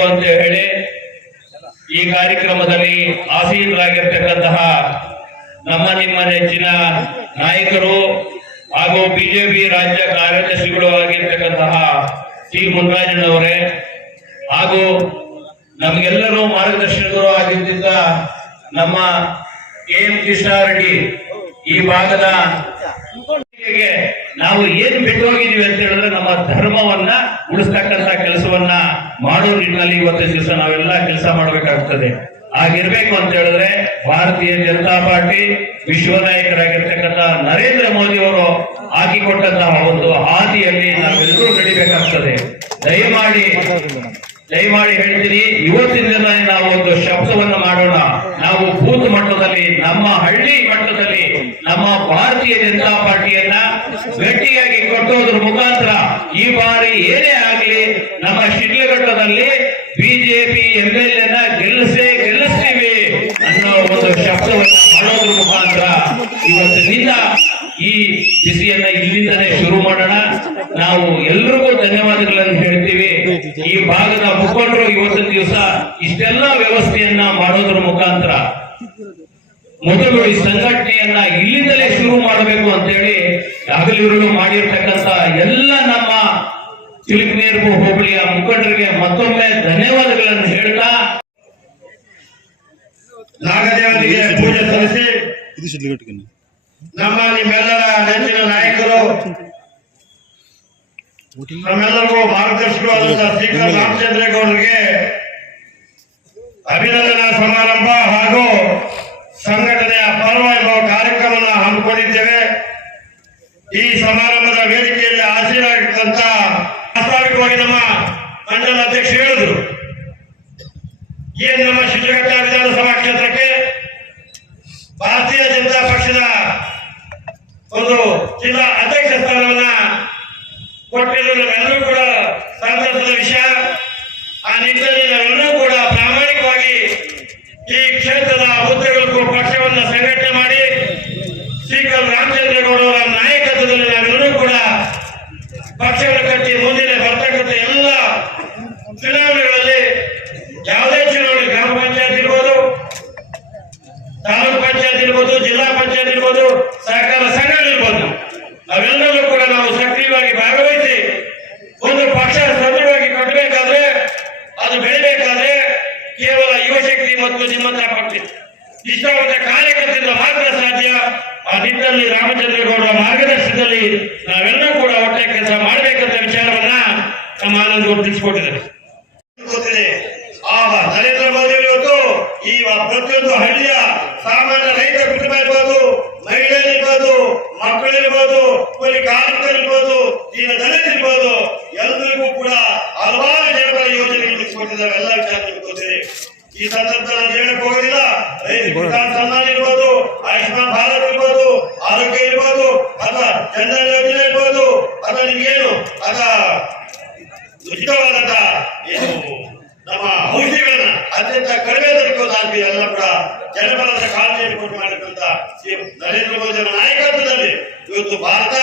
ಯಶಸ್ವಿಗೊಳಿಸಬೇಕು ಅಂತ ಹೇಳಿ ಈ ಕಾರ್ಯಕ್ರಮದಲ್ಲಿ ಆಸೀನರಾಗಿರ್ತಕ್ಕಂತಹ ನಮ್ಮ ನಿಮ್ಮ ನೆಚ್ಚಿನ ನಾಯಕರು ಹಾಗೂ ಬಿಜೆಪಿ ರಾಜ್ಯ ಕಾರ್ಯದರ್ಶಿಗಳು ಆಗಿರ್ತಕ್ಕಂತಹ ಟಿ ಮುನ್ರಾಜಣ್ಣವರೇ ಹಾಗೂ ನಮಗೆಲ್ಲರೂ ಮಾರ್ಗದರ್ಶಕರು ಆಗಿದ್ದ ನಮ್ಮ ಕೆ ಎಂ ಕೃಷ್ಣಾರೆಡ್ಡಿ ಈ ಭಾಗದ ನಾವು ಏನ್ ಬಿಟ್ಟು ಹೋಗಿದ್ದೀವಿ ಅಂತ ಹೇಳಿದ್ರೆ ನಮ್ಮ ಧರ್ಮವನ್ನ ಉಳಿಸ್ತಕ್ಕಂತ ಕೆಲಸವನ್ನ ಮಾಡೋ ನಿಟ್ಟಿನಲ್ಲಿ ಇವತ್ತಿನ ದಿವಸ ನಾವೆಲ್ಲ ಕೆಲಸ ಮಾಡಬೇಕಾಗ್ತದೆ. ಆಗಿರ್ಬೇಕು ಅಂತ ಹೇಳಿದ್ರೆ ಭಾರತೀಯ ಜನತಾ ಪಾರ್ಟಿ ವಿಶ್ವ ನಾಯಕರಾಗಿರ್ತಕ್ಕಂಥ ನರೇಂದ್ರ ಮೋದಿ ಅವರು ಹಾಕಿಕೊಟ್ಟಂತಹ ಒಂದು ಹಾದಿಯಲ್ಲಿ ನಾವೆಲ್ಲರೂ ನಡಿಬೇಕಾಗ್ತದೆ. ದಯಮಾಡಿ ದಯಮಾಡಿ ಹೇಳ್ತೀನಿ, ಇವತ್ತಿನ ದಿನ ನಾವು ಒಂದು ಶಬ್ದವನ್ನು ಮಾಡೋಣ. ನಾವು ಬೂತ್ ಮಟ್ಟದಲ್ಲಿ, ನಮ್ಮ ಹಳ್ಳಿ ಮಟ್ಟದಲ್ಲಿ, ನಮ್ಮ ಭಾರತೀಯ ಜನತಾ ಪಾರ್ಟಿಯನ್ನ ಗಟ್ಟಿಯಾಗಿ ಕೊಟ್ಟೋದ್ರ ಮುಖಾಂತರ ಈ ಬಾರಿ ಏನೇ ಆಗಲಿ ನಮ್ಮ ಶಿಡ್ಲಘಟ್ಟದಲ್ಲಿ ಬಿಜೆಪಿ ಎಂ ಎಲ್ ಎನ ಗೆಲ್ಲಿಸೇ ಗೆಲ್ಲಿಸ್ತೀವಿ ಅನ್ನೋ ಒಂದು ಶಬ್ದವನ್ನ ಮಾಡೋದ್ರ ಮುಖಾಂತರ ಇವತ್ತಿನಿಂದ ಈ ಬಿಸಿಯನ್ನ ಇಲ್ಲಿಂದಲೇ ಶುರು ಮಾಡೋಣ. ನಾವು ಎಲ್ರಿಗೂ ಧನ್ಯವಾದಗಳನ್ನು ಹೇಳ್ತೀವಿ. ಈ ಭಾಗದ ಮುಖಂಡರು ಇವತ್ತಿನ ದಿವಸ ಇಷ್ಟೆಲ್ಲ ವ್ಯವಸ್ಥೆಯನ್ನ ಮಾಡೋದ್ರ ಮುಖಾಂತರ ಮೊದಲು ಈ ಸಂಘಟನೆಯನ್ನ ಇಲ್ಲಿಂದಲೇ ಶುರು ಮಾಡಬೇಕು ಅಂತೇಳಿ ಹಗಲಿರುಳು ಮಾಡಿರ್ತಕ್ಕಂತ ಎಲ್ಲ ನಮ್ಮ ಚಿಲುಕನೇರ್ಗು ಹೋಬಳಿಯ ಮುಖಂಡರಿಗೆ ಮತ್ತೊಮ್ಮೆ ಧನ್ಯವಾದಗಳನ್ನು ಹೇಳ್ತಾ ನಾಗದೇವರಿಗೆ ಪೂಜೆ ಸಲ್ಲಿಸಿ ನಮ್ಮ ನಿಮ್ಮೆಲ್ಲರ ನೆಚ್ಚಿನ ನಾಯಕರು ನಮ್ಮೆಲ್ಲರಿಗೂ ಮಾರ್ಗದರ್ಶಕರು ಆದಂತಹ ಸ್ಪೀಕರ್ ರಾಮಚಂದ್ರೇಗೌಡರಿಗೆ ಅಭಿನಂದನಾ ಸಮಾರಂಭ ಹಾಗೂ ಸಂಘಟನೆಯ ಪರ್ವ ಎಂಬ ಕಾರ್ಯಕ್ರಮವನ್ನು ಹಮ್ಮಿಕೊಂಡಿದ್ದೇವೆ. ಈ ಸಮಾರಂಭದ ವೇದಿಕೆಯಲ್ಲಿ ಹಾಜರಾಗಿದ್ದಂತ ವಾಸ್ತವಿಕವಾಗಿ ನಮ್ಮ ಮಂಡಲ ಅಧ್ಯಕ್ಷ ಹೇಳಿದ್ರು. ಏನ್ ನಮ್ಮ ಶಿಡ್ಲಘಟ್ಟ ವಿಧಾನಸಭಾ ಕ್ಷೇತ್ರಕ್ಕೆ ಭಾರತೀಯ ಜನತಾ ಪಕ್ಷದ ಒಂದು ಜಿಲ್ಲಾ ಅಧ್ಯಕ್ಷ ಸ್ಥಾನವನ್ನ ಕೊಟ್ಟಿದ್ದು ನಾವೆಲ್ಲರೂ ಕೂಡ ಸಂತಸದ ವಿಷಯ. ಆ ನಿಟ್ಟಿನಲ್ಲಿ ನಾವೆಲ್ಲರೂ ಕೂಡ ಪ್ರಾಮಾಣಿಕವಾಗಿ ಈ ಕ್ಷೇತ್ರದ ಹುದ್ದೆಗಳಿಗೂ ಪಕ್ಷವನ್ನು ಸಂಘಟನೆ ಮಾಡಿ ಸ್ಪೀಕರ್ ರಾಮಚಂದ್ರೇಗೌಡ ಅವರ ನಾಯಕತ್ವದಲ್ಲಿ ನಾವೆಲ್ಲರೂ ಕೂಡ ಪಕ್ಷವನ್ನು ಕಟ್ಟಿ ಮುಂದಿನ ಬರ್ತಕ್ಕಂಥ ಎಲ್ಲ ಚುನಾವಣೆಗಳಲ್ಲಿ ಯಾವುದೇ ಚುನಾವಣೆ ಗ್ರಾಮ ಪಂಚಾಯತ್ ಇರ್ಬೋದು ತಾಲೂಕು ಪಂಚಾಯತ್ ಇರ್ಬೋದು ಜಿಲ್ಲಾ ಪಂಚಾಯತ್ ಇರ್ಬೋದು ಸಹಕಾರ ಸಂಘಗಳಿರ್ಬೋದು ಅವೆಲ್ಲವೂ ಕೂಡ ನಾವು ಸಕ್ರಿಯವಾಗಿ ಭಾಗವಹಿಸಿ ಒಂದು ಪಕ್ಷ ಸದೃಢವಾಗಿ ಕಟ್ಟಬೇಕಾದ್ರೆ ಅದು ಬೆಳಿಬೇಕಾದ್ರೆ ಕೇವಲ ಯುವಶಕ್ತಿ ಮತ್ತು ನಿಮ್ಮಂತ ಪಕ್ಷ ಇಷ್ಟವಾದ ಕಾರ್ಯಕರ್ತರಿಂದ ಮಾತ್ರ ಸಾಧ್ಯ ಆ ನಿಟ್ಟಿನಲ್ಲಿ ರಾಮಚಂದ್ರೇಗೌಡರ ಮಾರ್ಗದರ್ಶನದಲ್ಲಿ ನಾವೆಲ್ಲರೂ ಕೆಲಸ ಮಾಡಬೇಕಂತ ವಿಚಾರವನ್ನ ನಮ್ಮ ಆನಂದ್ ಅವರು ತಿಳಿಸಿಕೊಟ್ಟಿದ್ದಾರೆ. ನರೇಂದ್ರ ಮೋದಿ ಇವತ್ತು ಈ ಪ್ರತಿಯೊಂದು ಹಳ್ಳಿಯ ಸಾಮಾನ್ಯ ರೈತ ಕುಟುಂಬ ಇರ್ಬೋದು ಮಹಿಳೆಯರಿರ್ಬೋದು ಮಕ್ಕಳಿರ್ಬೋದು ಕೂಲಿ ಕಾರ್ಮಿಕರಿರ್ಬೋದು ಈಗ ದಲಿತರಿರ್ಬೋದು ಎಲ್ಲರಿಗೂ ಕೂಡ ಹಲವಾರು ಜನಪರ ಯೋಜನೆಗಳು ಕೊಟ್ಟಿದ್ದಾರೆ ಎಲ್ಲ ವಿಚಾರ ಗೊತ್ತಿದೆ. ಈ ಸಂದರ್ಭದಲ್ಲಿ ಹೇಳಕ್ ಹೋಗೋದಿಲ್ಲ. ರೈತ ಕಿಸಾನ್ ಸನ್ಮಾನ ಇರ್ಬೋದು ಆಯುಷ್ಮಾನ್ ಭಾರತ್ ಇರ್ಬೋದು ಆರೋಗ್ಯ ಇರ್ಬೋದು ಅಥವಾ ಜನಧನ ಯೋಜನೆ ಇರ್ಬೋದು ಅಥವಾ ನಿಮ್ಗೇನು ಅದ ಉಚಿತವಾದಂತ ಏನು ನಮ್ಮ ಔಷಧಿಗಳನ್ನ ಅತ್ಯಂತ ಕಡಿಮೆ ದರಕ್ಕೆ ಒದಗಿಸಿ ಎಲ್ಲ ಕೂಡ ಜನಬಲದ ಕಾಳಜಿಯನ್ನು ಕೊಟ್ಟು ಮಾಡಿದಂತ ಶ್ರೀ ನರೇಂದ್ರ ಮೋದಿ ಅವರ ನಾಯಕತ್ವದಲ್ಲಿ ಇವತ್ತು ಭಾರತ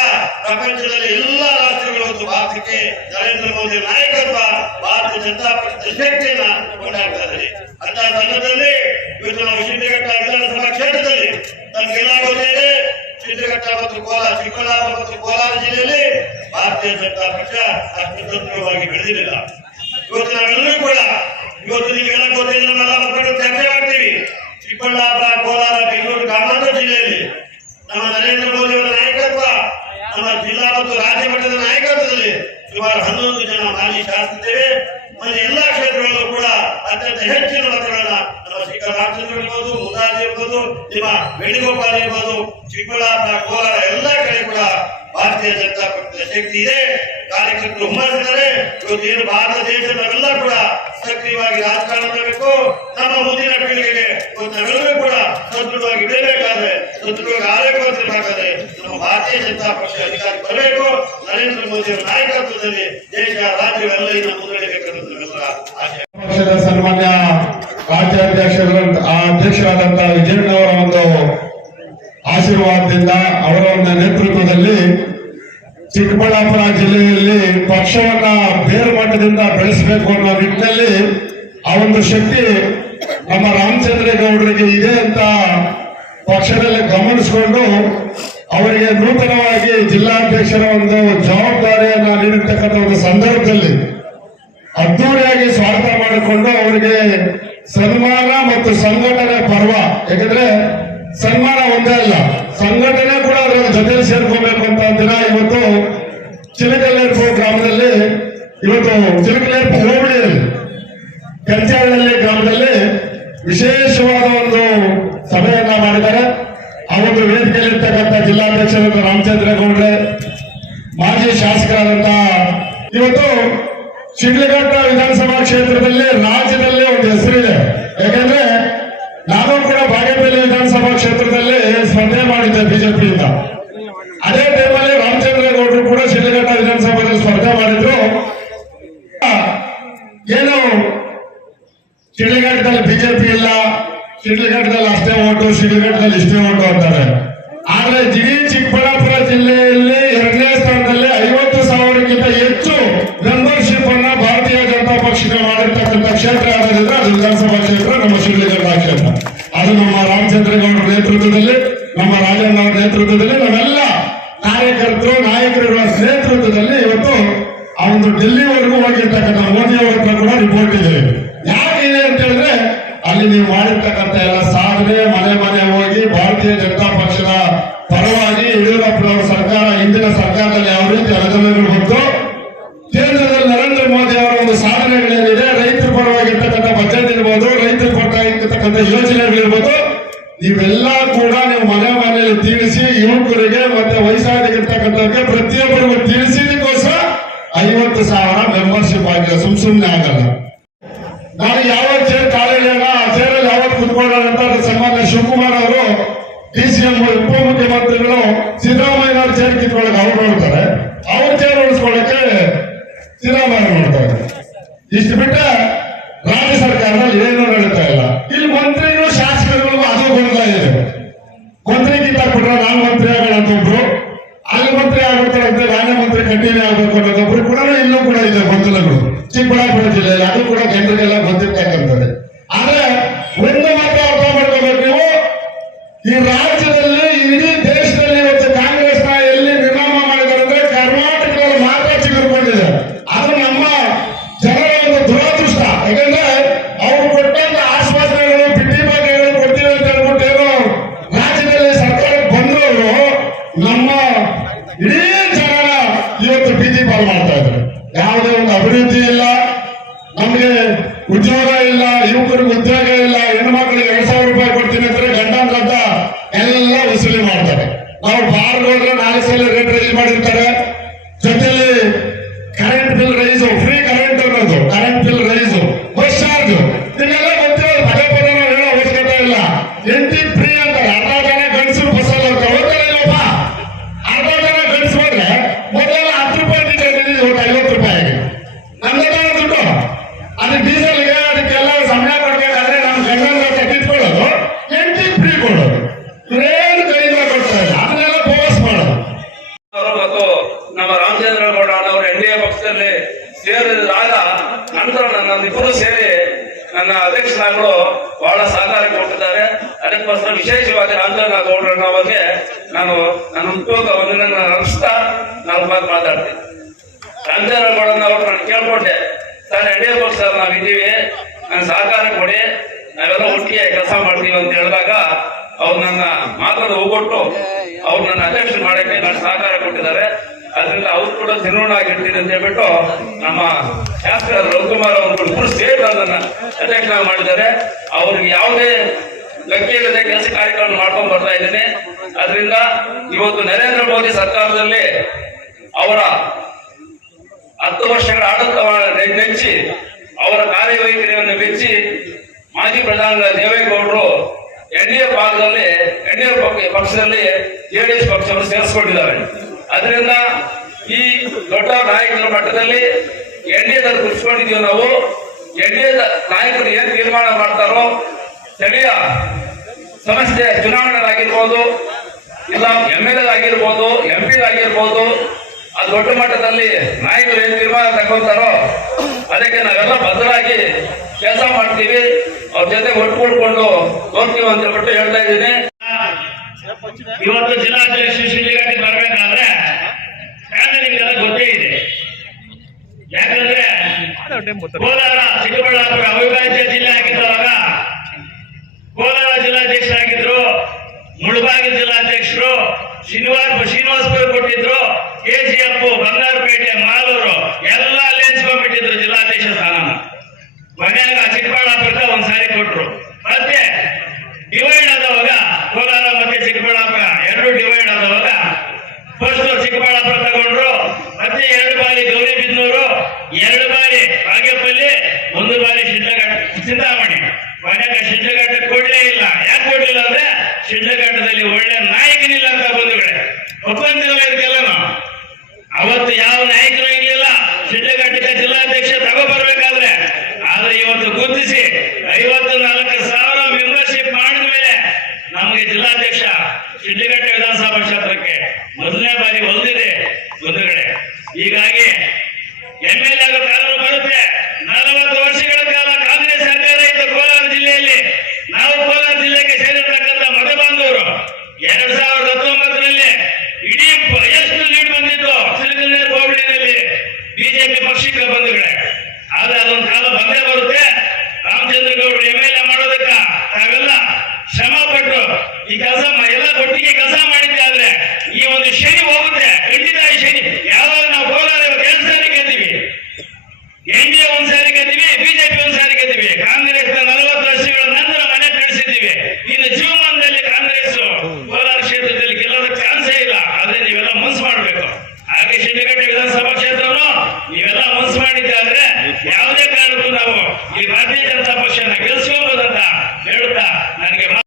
ಪ್ರಪಂಚದಲ್ಲಿ ಎಲ್ಲ ರಾಷ್ಟ್ರಗಳು ಇವತ್ತು ಭಾರತಕ್ಕೆ ನರೇಂದ್ರ ಭಾರತ ಜನತಾ ಪಕ್ಷದ ಶಕ್ತಿಯನ್ನ ಅಂತ ಸಂದರ್ಭದಲ್ಲಿ ಇವತ್ತು ನಾವು ಶಿಂದಘಟ್ಟ ವಿಧಾನಸಭಾ ಕ್ಷೇತ್ರದಲ್ಲಿ ನಮ್ಗೆ ಏನಾಗೋದಿದೆ ಮತ್ತು ಕೋಲಾರ, ಚಿಕ್ಕಬಳ್ಳಾಪುರ ಮತ್ತು ಕೋಲಾರ ಜಿಲ್ಲೆಯಲ್ಲಿ ಭಾರತೀಯ ಜನತಾ ಪಕ್ಷ ಅಷ್ಟು ಬೆಳೆದಿರಲಿಲ್ಲ. ಇವತ್ತು ನಾವೆಲ್ಲರೂ ಕೂಡ ಇವತ್ತು ನಿಮ್ಗೆ ಗೊತ್ತಿದೆ ನಮ್ಮೆಲ್ಲ ಮಕ್ಕಳು ಚರ್ಚೆ ಮಾಡ್ತೀವಿ ಚಿಕ್ಕಬಳ್ಳಾಪುರ, ಕೋಲಾರ, ಬೆಂಗಳೂರು ಗ್ರಾಮಾಂತರ ಜಿಲ್ಲೆಯಲ್ಲಿ ನಮ್ಮ ನರೇಂದ್ರ ಮೋದಿ ನಮ್ಮ ಜಿಲ್ಲಾ ಮತ್ತು ರಾಜ್ಯ ಮಟ್ಟದ ನಾಯಕತ್ವದಲ್ಲಿ ಸುಮಾರು ಹನ್ನೊಂದು ಜನ ಮಾಜಿ ಶಾಸಕಿದ್ದೇವೆ ಮತ್ತು ಎಲ್ಲಾ ಕ್ಷೇತ್ರಗಳಲ್ಲೂ ಕೂಡ ಅತ್ಯಂತ ಹೆಚ್ಚಿನ ಮತಗಳನ್ನ ನಮ್ಮ ಚಿಕ್ಕ ರಾಮಚಂದ್ರ ಇರ್ಬೋದು ಮುಂದಾಜಿ ಇರ್ಬೋದು, ನಿಮ್ಮ ವೇಣುಗೋಪಾಲ್ ಇರ್ಬೋದು, ಚಿಕ್ಕಬಳ್ಳಾಪುರ, ಕೋಲಾರ ಎಲ್ಲಾ ಕಡೆ ಕೂಡ ಭಾರತೀಯ ಜನತಾ ಪಕ್ಷದ ಶಕ್ತಿ ಇದೆ. ಕಾರ್ಯಕರ್ತರು ಹುಮ್ಮರಿಸಿದ್ದಾರೆ ಇವತ್ತು ಭಾರತ ದೇಶ ನಾವೆಲ್ಲ ಕೂಡ ಸಕ್ರಿಯವಾಗಿ ರಾಜಕಾರಣ ಮಾಡಬೇಕು. ನಮ್ಮ ಮುಂದಿನ ಪೀಳಿಗೆಗೆ ನಾವೆಲ್ಲರೂ ಕೂಡ ಸದೃಢವಾಗಿ ಇಡಬೇಕಾದ್ರೆ ಸದೃಢವಾಗಿ ಆರೋಗ್ಯವಂತರಾಗದೆ ನಮ್ಮ ಭಾರತೀಯ ಜನತಾ ಪಕ್ಷ ಅಧಿಕಾರಕ್ಕೆ ಬರಬೇಕು. ನರೇಂದ್ರ ಮೋದಿ ನಾಯಕತ್ವದಲ್ಲಿ ದೇಶ, ರಾಜ್ಯವೆಲ್ಲ ಇನ್ನು ಮುಂದುವರಿಬೇಕು. ಪಕ್ಷದ ಸನ್ಮಾನ್ಯ ರಾಜ್ಯಾಧ್ಯಕ್ಷರು ಅಧ್ಯಕ್ಷರಾದಂತಹ ವಿಜಯಣ್ಣವರ ಒಂದು ಆಶೀರ್ವಾದದಿಂದ ಅವರ ಒಂದು ನೇತೃತ್ವದಲ್ಲಿ ಚಿಕ್ಕಬಳ್ಳಾಪುರ ಜಿಲ್ಲೆಯಲ್ಲಿ ಪಕ್ಷವನ್ನ ಬೇರು ಮಟ್ಟದಿಂದ ಬೆಳೆಸಬೇಕು ಅನ್ನೋ ನಿಟ್ಟಿನಲ್ಲಿ ಆ ಒಂದು ಶಕ್ತಿ ನಮ್ಮ ರಾಮಚಂದ್ರೇಗೌಡರಿಗೆ ಇದೆ ಅಂತ ಪಕ್ಷದಲ್ಲಿ ಗಮನಿಸಿಕೊಂಡು ಅವರಿಗೆ ನೂತನವಾಗಿ ಜಿಲ್ಲಾಧ್ಯಕ್ಷರ ಒಂದು ಜವಾಬ್ದಾರಿಯನ್ನ ನೀಡಿರ್ತಕ್ಕಂಥ ಒಂದು ಸಂದರ್ಭದಲ್ಲಿ ಅದ್ದೂರಿಯಾಗಿ ಸ್ವಾಗತ ಮಾಡಿಕೊಂಡು ಅವರಿಗೆ ಸನ್ಮಾನ ಮತ್ತು ಸಂಘಟನೆ ಪರ್ವ. ಯಾಕಂದ್ರೆ ಸನ್ಮಾನ ಒಂದೇ ಅಲ್ಲ, ಸಂಘಟನೆ ಕೂಡ ಅದರ ಜೊತೆ ಸೇರ್ಕೋಬೇಕು ಅಂತ ದಿನ ಇವತ್ತು ಚಿಲಕಲ್ಲೇರ್ಪು ಗ್ರಾಮದಲ್ಲಿ, ಇವತ್ತು ಚಿಲಕಲ್ಲೇರ್ಪು ಹೋಬಳಿಯಲ್ಲಿ ಕೆಂಚಹಳ್ಳಿ ಗ್ರಾಮದಲ್ಲಿ ವಿಶೇಷವಾದ ಒಂದು ಸಭೆಯನ್ನ ಮಾಡಿದ್ದಾರೆ. ಆ ಒಂದು ವೇದಿಕೆಯಲ್ಲಿರ್ತಕ್ಕಂಥ ಜಿಲ್ಲಾಧ್ಯಕ್ಷರಾದ ರಾಮಚಂದ್ರೇಗೌಡ್ರೆ, ಮಾಜಿ ಶಾಸಕರಾದಂತಹ ಇವತ್ತು ಶಿಡ್ಲಘಟ್ಟ ವಿಧಾನಸಭಾ ಕ್ಷೇತ್ರದಲ್ಲಿ ರಾಜ್ಯದಲ್ಲೇ ಒಂದು ಹೆಸರಿದೆ. ಯಾಕಂದ್ರೆ ನಾನು ಕೂಡ ಬಾಗೇಪಲ್ಲಿ ವಿಧಾನಸಭಾ ಕ್ಷೇತ್ರದಲ್ಲಿ ಸ್ಪರ್ಧೆ ಮಾಡಿದ್ದೆ ಬಿಜೆಪಿಯಿಂದ. ಅದೇ ಟೈಮಲ್ಲಿ ರಾಮಚಂದ್ರೇಗೌಡರು ಕೂಡ ಶಿಡ್ಲಘಟ್ಟ ವಿಧಾನಸಭೆಯಲ್ಲಿ ಸ್ಪರ್ಧೆ ಮಾಡಿದ್ರು. ಏನು? ಶಿಡ್ಲಘಟ್ಟದಲ್ಲಿ ಬಿಜೆಪಿ ಇಲ್ಲ. ಶಿಡ್ಲಘಟ್ಟದಲ್ಲಿ ಅಷ್ಟೇ ಓಟು, ಶಿಡ್ಲಘಟ್ಟದಲ್ಲಿ ಇಷ್ಟೇ ಓಟು ಅಂತಾರೆ. ಆದ್ರೆ ಇಡೀ ಚಿಕ್ಕಬಳ್ಳಾಪುರ ಜಿಲ್ಲೆಯಲ್ಲಿ ಎರಡನೇ ಸ್ಥಾನದಲ್ಲಿ ಐವತ್ತು ಸಾವಿರಕ್ಕಿಂತ ಹೆಚ್ಚು ಮೆಂಬರ್ಶಿಪ್ ಅನ್ನ ಭಾರತೀಯ ಜನತಾ ಪಕ್ಷಕ್ಕೆ ಮಾಡಿರ್ತಕ್ಕಂಥ ಕ್ಷೇತ್ರ ಯಾವ್ದಾದ್ರೆ ಅದು ವಿಧಾನಸಭಾ ಕ್ಷೇತ್ರ ನಮ್ಮ ಶಿಡ್ಲಘಟ್ಟ ಕ್ಷೇತ್ರ ಅದು ನಮ್ಮ ರಾಮಚಂದ್ರೇಗೌಡರ ನೇತೃತ್ವದಲ್ಲಿ ನಮ್ಮ ರಾಜಣ್ಣ ಅವರ ನೇತೃತ್ವದಲ್ಲಿ ನಾವೆಲ್ಲ ಕಾರ್ಯಕರ್ತರು ನಾಯಕರುಗಳ ನೇತೃತ್ವದಲ್ಲಿ ಇವತ್ತು ಆ ಒಂದು ಡೆಲ್ಲಿವರೆಗೂ ಹೋಗಿರ್ತಕ್ಕಂಥ ಮೋದಿ ಅವರ ಹತ್ರ ಕೂಡ ರಿಪೋರ್ಟ್ ಇದೆ ಯಾಕೆ ಇದೆ ಅಂತ ಹೇಳಿದ್ರೆ ಅಲ್ಲಿ ನೀವು ಮಾಡಿರ್ತಕ್ಕಂಥ ಎಲ್ಲ ಸಾಧನೆ, ಮನೆ ಮನೆ ಹೋಗಿ ಭಾರತೀಯ ಜನತಾ ಪಕ್ಷದ ಪರವಾಗಿ ಯಡಿಯೂರಪ್ಪನವರ ಸರ್ಕಾರ, ಹಿಂದಿನ ಸರ್ಕಾರದಲ್ಲಿ ಯಾವ ರೀತಿ ಅನುದಾನಗಳು ಬಂತು? ಕೇಂದ್ರದಲ್ಲಿ ನರೇಂದ್ರ ಮೋದಿ ಅವರ ಒಂದು ಸಾಧನೆಗಳೇನಿದೆ, ರೈತರ ಪರವಾಗಿರ್ತಕ್ಕಂಥ ಬಜೆಟ್ ಇರ್ಬೋದು, ರೈತರ ಪರವಾಗಿರ್ತಕ್ಕಂಥ ಯೋಜನೆಗಳಿರ್ಬೋದು ಇವೆಲ್ಲ ಕೂಡ ನೀವು ಮನೆ, ಮನೆಯಲ್ಲಿ ತಿಳಿಸಿ ಯುವಕರಿಗೆ ಮತ್ತೆ ವಯಸ್ಸಾಗಿರ್ತಕ್ಕಂಥವ್ರಿಗೆ ಪ್ರತಿಯೊಬ್ಬರಿಗೂ ತಿಳಿಸಿದಕ್ಕೋಸ್ಕರ ಐವತ್ತು ಸಾವಿರ ಮೆಂಬರ್ಶಿಪ್ ಆಗಿದೆ ಸುಮ್ ಸುಮ್ನೆ ಆಗಲ್ಲ ನಾನು ಯಾವಾಗ ಚೇರ್ ಕಾಲೇಜಾಗ ಆ ಚೇರಲ್ಲಿ ಯಾವತ್ತು ಕುತ್ಕೊಳ್ಳೋಣ ಅಂತ ಅದು ಸನ್ಮಾನ್ಯ ಶಿವಕುಮಾರ್ ಅವರು ಡಿ ಸಿ ಎಂ ಉಪಮುಖ್ಯಮಂತ್ರಿಗಳು ಸಿದ್ದರಾಮಯ್ಯ ಅವ್ರ ಚೇರ್ ಕಿತ್ಕೊಳ್ಳಕ್ಕೆ ಅವ್ರು ನೋಡ್ತಾರೆ ಅವ್ರ ಚೇರ್ ಉಳಿಸ್ಕೊಳ್ಳಕ್ಕೆ ಸಿದ್ದರಾಮಯ್ಯ ನೋಡ್ತಾರೆ ಇಷ್ಟು ಬಿಟ್ಟ ರಾಜ್ಯ ಸರ್ಕಾರದಲ್ಲಿ ಏನು ನಡೀತಾ ಇಲ್ಲ ಇಲ್ಲಿ ಮಂತ್ರಿಗಳು ಶಾಸಕರುಗಳು ಅದು ಗೊಂದಲ ಇದೆ ಮಂತ್ರಿ ಕಿತ್ತಾಕ್ಬಿಟ್ರೆ ನಾನು ಮಂತ್ರಿ ಆಗೋಣ ಅಂತ ಒಬ್ರು ಅಲ್ಲಿ ಮಂತ್ರಿ ಆಗ್ಬಿಡ್ತಾರೆ ಅಂದ್ರೆ ನಾನೇ ಮಂತ್ರಿ ಕಂಟಿನ್ಯೂ ಆಗ್ಬೇಕು ಅನ್ನೋದೊಬ್ರು ಕೂಡ ಇಲ್ಲೂ ಕೂಡ ಇದೆ ಗೊಂದಲಗಳು ಚಿಕ್ಕಬಳ್ಳಾಪುರ ಜಿಲ್ಲೆಯಲ್ಲಿ ಅದು ಕೂಡ ಜನರಿಗೆಲ್ಲ ಗೊತ್ತಿರ್ತಕ್ಕಂಥದ್ದು ಆದ್ರೆ ಒಂದು ಮಾತ್ರ ಅರ್ಥ ಮಾಡ್ಕೋಬೇಕು ನೀವು ಈ ರಾಜ್ಯದಲ್ಲಿ ಇಡೀ ದೇಶದಲ್ಲಿ ಇವತ್ತು ಕಾಂಗ್ರೆಸ್ನ ಎಲ್ಲಿ ನಿರ್ನಾಮ ಮಾಡಿದ್ದಾರೆ ಅಂದ್ರೆ ಕರ್ನಾಟಕದಲ್ಲಿ ಮಾತ್ರ ಚಿಗುರ್ಕೊಂಡಿದೆ ಅದು ನಮ್ಮ ಜನರ ಒಂದು ದುರದೃಷ್ಟ ಯಾಕಂದ್ರೆ ಅವ್ರು ಕೊಟ್ಟಂತ ಆಶ್ವಾಸನೆಗಳು ಬಿಟ್ಟಿ ಭಾಗ್ಯಗಳು ಕೊಡ್ತೀವಿ ಅಂತ ಹೇಳ್ಬಿಟ್ಟು ಏನೋ ರಾಜ್ಯದಲ್ಲಿ ಸರ್ಕಾರಕ್ಕೆ ಬಂದ್ರು ಅವರು ನಮ್ಮ ಇಡೀ ಜನರ ಇವತ್ತು ಬೀದಿ ಪಾಲು ಮಾಡ್ತಾ ಇದ್ದಾರೆ ಯಾವುದೇ ಒಂದು ಅಭಿವೃದ್ಧಿ ಇಲ್ಲ ನಮಗೆ ಉದ್ಯೋಗ ಇಲ್ಲ ಯುವಕರಿಗೆ ಉದ್ಯೋಗ ಇಲ್ಲ ಹೆಣ್ಮಕ್ಳಿಗೆ ಎರಡ್ ಸಾವಿರ ರೂಪಾಯಿ ಕೊಡ್ತೀನಿ ಅಂದ್ರೆ ಗಂಡನ ಅಂತ ಎಲ್ಲ ವಸೂಲಿ ಮಾಡ್ತಾರೆ ನಾವು ಬಾರ್ ನಾಲ್ಕು ಸಲ ರೇಟ್ ರೈಸ್ ಮಾಡಿರ್ತಾರೆ. ಜೊತೆಲಿ ಮಾತು ಮಾತಾಡ್ತೀನಿ. ರಾಮಚಂದ್ರ ಗೌಡನ ಅವರು ನಾನು ಕೇಳ್ಕೊಂಡೆ. ಸರ್ ನಡೆಯಬೇಕು ಸರ್, ನಾವು ಇದ್ದೀವಿ ನನ್ನ ಸಹಕಾರ ಕೊಡಿ. ನಾವೆಲ್ಲ ಒಟ್ಟಿಗೆ ಕೆಲಸ ಮಾಡ್ತೀವಿ ಅಂತ ಹೇಳಿದಾಗ ಅವ್ರು ನನ್ನ ಮಾತನ್ನು ಹೋಗೊಟ್ಟು ಅವ್ರು ನನ್ನ ಅಧ್ಯಕ್ಷ ಮಾಡಕ್ಕೆ ನಾನು ಸಹಕಾರ ಕೊಟ್ಟಿದ್ದಾರೆ. ಅದರಿಂದ ಅವ್ರು ಕೂಡ ಆಗಿರ್ತೀನಿ ಅಂತ ಹೇಳ್ಬಿಟ್ಟು ನಮ್ಮ ಶಾಸಕ ರವಿಕುಮಾರ್ ಅವರು ಕೂಡ ಸೇರಿ ನನ್ನ ಅಧ್ಯಕ್ಷ ಮಾಡಿದ್ದಾರೆ. ಅವ್ರಿಗೆ ಯಾವುದೇ ಗಟ್ಟಿ ಇಲ್ಲದೆ ಕೆಲಸ ಕಾರ್ಯಗಳನ್ನು ಮಾಡ್ಕೊಂಡು ಬರ್ತಾ ಇದ್ದೀನಿ. ಅದರಿಂದ ಇವತ್ತು ನರೇಂದ್ರ ಮೋದಿ ಸರ್ಕಾರದಲ್ಲಿ ಅವರ ಹತ್ತು ವರ್ಷಗಳ ಆಡಳಿತವನ್ನು ಮೆಚ್ಚಿ ಅವರ ಕಾರ್ಯವೈಖರಿಯನ್ನು ಮೆಚ್ಚಿ ಮಾಜಿ ಪ್ರಧಾನಿ ದೇವೇಗೌಡರು ಎನ್ ಡಿ ಎ ಭಾಗದಲ್ಲಿ, ಎನ್ ಡಿ ಎ ಪಕ್ಷದಲ್ಲಿ ಎ ಡಿ ಎಸ್ ಪಕ್ಷವನ್ನು ಸೇರಿಸಿಕೊಂಡಿದ್ದಾರೆ. ಅದರಿಂದ ಈ ದೊಡ್ಡ ನಾಯಕರ ಮಟ್ಟದಲ್ಲಿ ಎನ್ ಡಿ ಎ ಕುರ್ಸ್ಕೊಂಡಿದ್ದೀವಿ ನಾವು. ಎನ್ ಡಿ ಎದ ನಾಯಕರು ಏನು ತೀರ್ಮಾನ ಮಾಡ್ತಾರೋ ಸ್ಥಳೀಯ ಸಮಸ್ಯೆ ಚುನಾವಣೆಗಳಾಗಿರ್ಬೋದು, ಇಲ್ಲ ಎಂ ಎಲ್ ಎ ಆಗಿರ್ಬೋದು ಎಂ ಆಗಿರ್ಬೋದು ಆ ದೊಡ್ಡ ಮಟ್ಟದಲ್ಲಿ ನಾಯಕರು ಏನ್ ತೀರ್ಮಾನ ತಗೊಳ್ತಾರೋ ಅದಕ್ಕೆ ನಾವೆಲ್ಲ ಬದಲಾಗಿ ಕೆಲಸ ಮಾಡ್ತೀವಿ. ಅವ್ರ ಜೊತೆ ಒಟ್ಕೊಳ್ಕೊಂಡು ಹೋಗ್ತೀವಿ ಅಂತ ಬಿಟ್ಟು ಹೇಳ್ತಾ ಇದ್ದೀನಿ. ಇವತ್ತು ಜಿಲ್ಲಾಧ್ಯಕ್ಷ ಶಿಲಿಗಟ್ಟಿ ಬರಬೇಕಾದ್ರೆ ಫ್ಯಾಮಿಲಿಗೆಲ್ಲ ಗೊತ್ತೇ ಇದೆ. ಯಾಕಂದ್ರೆ ಕೋಲಾರ, ಚಿಕ್ಕಬಳ್ಳಾಪುರ ಅವಿಭಾಜ್ಯ ಜಿಲ್ಲೆ Para